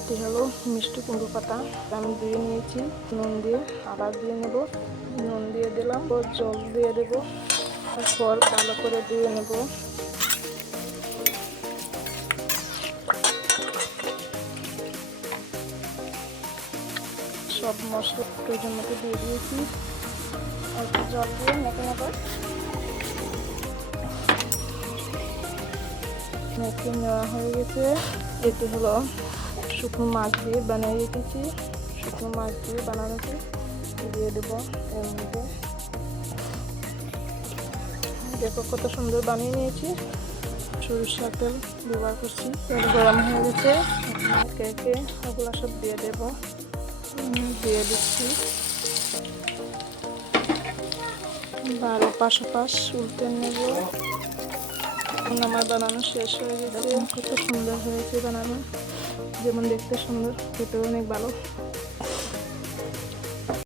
এটি হলো মিষ্টি কুমড়ো পাতা, আমি দিয়ে নিয়েছি। নুন দিয়ে আবার দিয়ে নেব। নুন দিয়ে দিলাম, জল দিয়ে দেবো, তারপর ভালো করে দিয়ে নেব। সব মশলা প্রয়োজন মতো দিয়ে দিয়েছি। অল্প জল দিয়ে মেখে নেব। মেখে নেওয়া হয়ে গেছে। এটি হলো শুকনো মাছ দিয়ে বানিয়ে রেখেছি। শুকনো মাছ দিয়ে বানানোটি দিয়ে দেবো এর মধ্যে। দেখো কত সুন্দর বানিয়ে নিয়েছি। সরিষার তেল ব্যবহার করছি। তেল গরম হয়ে গেছে। একে একে ওগুলো সব দিয়ে দেবো। দিয়ে দিচ্ছি। বারো পাশাপাশ উল্টে নেব। আমার বানানো শেষ হয়ে গেছে। কত সুন্দর হয়েছে বানানো, যেমন দেখতে সুন্দর, খেতেও অনেক ভালো।